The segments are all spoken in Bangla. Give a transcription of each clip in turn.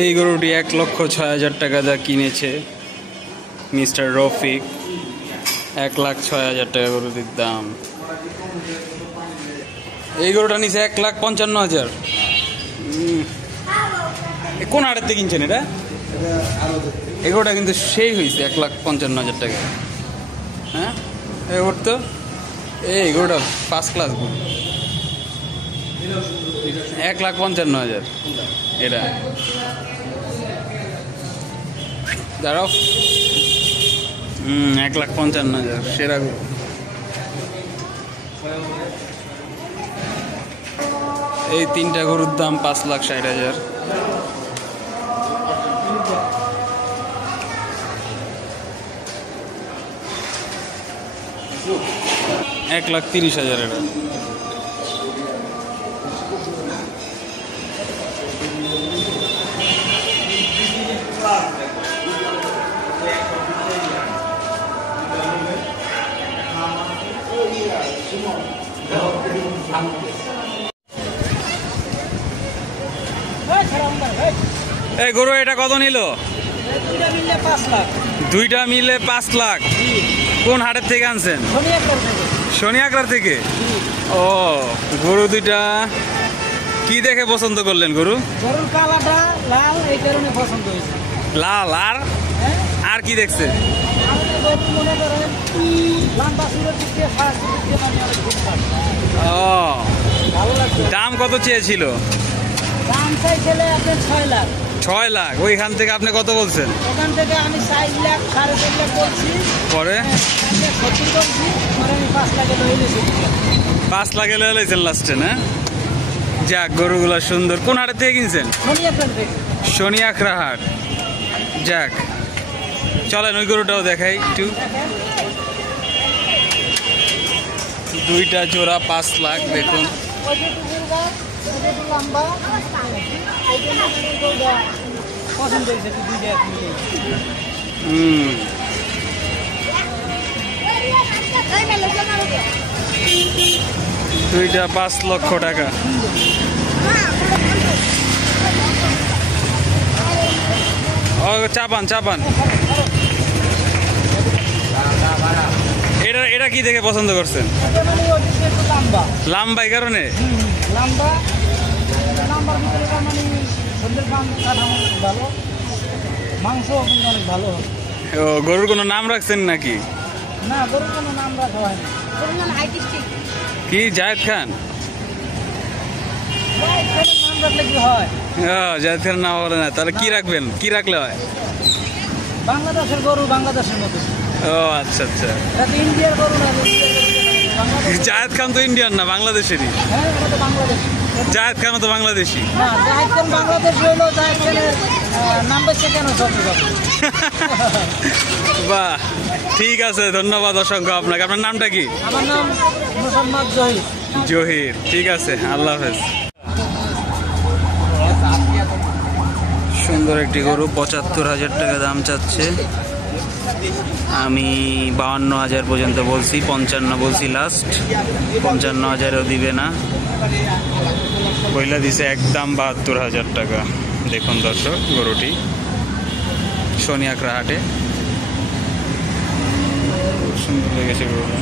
এই গরুটি 1,06,000 টাকা যা কিনেছে মিস্টার রফিক। 1,06,000 টাকা গরুটির দাম। এই গরুটা নিচে 1,55,000। কোন হাটের থেকে কিনছেন এটা? এই গরুটা কিন্তু সেই হয়েছে 1,55,000 টাকা। হ্যাঁ, এই গরু তো এই গরুটা ফার্স্ট ক্লাস গরু। 1,55,000 এটা। দাঁড়াও, 1,55,000 সেরা গরু। এই তিনটা গরুর দাম 5,60,000। 1,30,000 এটা। এই গরু এটা কত নিল? দুইটা মিলে 5 লাখ। কোন হাটের থেকে আনছেন? শনিয়াকড়া থেকে। ও, গরু দুইটা কি দেখে পছন্দ করলেন? গরুর কালারটা লাল, এই কারণে পছন্দ হয়েছে। লাল আর আর কি দেখছে? ও, দাম কত চেয়েছিল? দাম চাইছিলে আপনি 6 লাখ। 6 লাখ। ওইখান থেকে আপনি কত বলছেন? ওখান থেকে আমি 4 লাখ 4.5 লাখ বলছি। পরে 70 বলছি, পরে আমি 5 লাখে লইলেছি। 5 লাখে লইলেছেন লাস্টে না? যাক, গরুগুলা সুন্দর। কোন হাটের থেকে কিনছেন? শনিয়াকড়া হাট। যাক, চলেন ওই গরুটাও দেখাই একটু। দুইটা জোড়া 5 লাখ। দেখুন, দুইটা 5 লক্ষ টাকা। ও, চাপান চাপান। এটা এটা কি দেখে পছন্দ করছেন? লাম্বা, এই কারণে? ও, গরুর কোনো নাম রাখছেন নাকি? না, গরুর কোনো নাম রাখা হয়নি। কি জায়েদ খান? জায়েদ খান নাম বলে না, তাহলে কি রাখবেন? কি রাখলে হয়? বাংলাদেশের গরু বাংলাদেশের মতো। ও, আচ্ছা আচ্ছা। ইন্ডিয়ার গরু না। জায়েদ খান তো ইন্ডিয়ান না, বাংলাদেশেরই। জায়েদ খান তো বাংলাদেশি। বাহ, ঠিক আছে, ধন্যবাদ অসংখ্য আপনাকে। আপনার নামটা কি? আমার নাম মোহাম্মদ জহির। জহির, ঠিক আছে, আল্লাহ হাফেজ। সুন্দর একটি গরু, 75,000 টাকা দাম চাচ্ছে। আমি 52,000 পর্যন্ত বলছি, 55 বলছি লাস্ট। 55,000ও দিবে না, বইলা দিছে একদম 72,000 টাকা। দেখুন দর্শক, গরুটি শনিয়াকড়া হাটে। খুব সুন্দর লেগেছে গরুটা।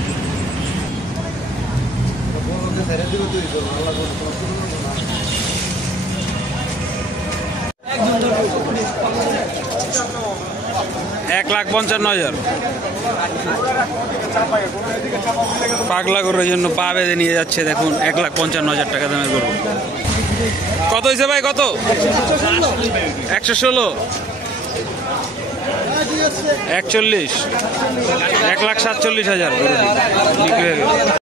$1,55,000। পাগলা গরুর জন্য পা বেঁধে নিয়ে যাচ্ছে। দেখুন, 1,55,000 টাকা দামের গরু। কত হয়েছে ভাই? কত? 116, 41, 1,47,000 বিক্রি হয়ে গেল।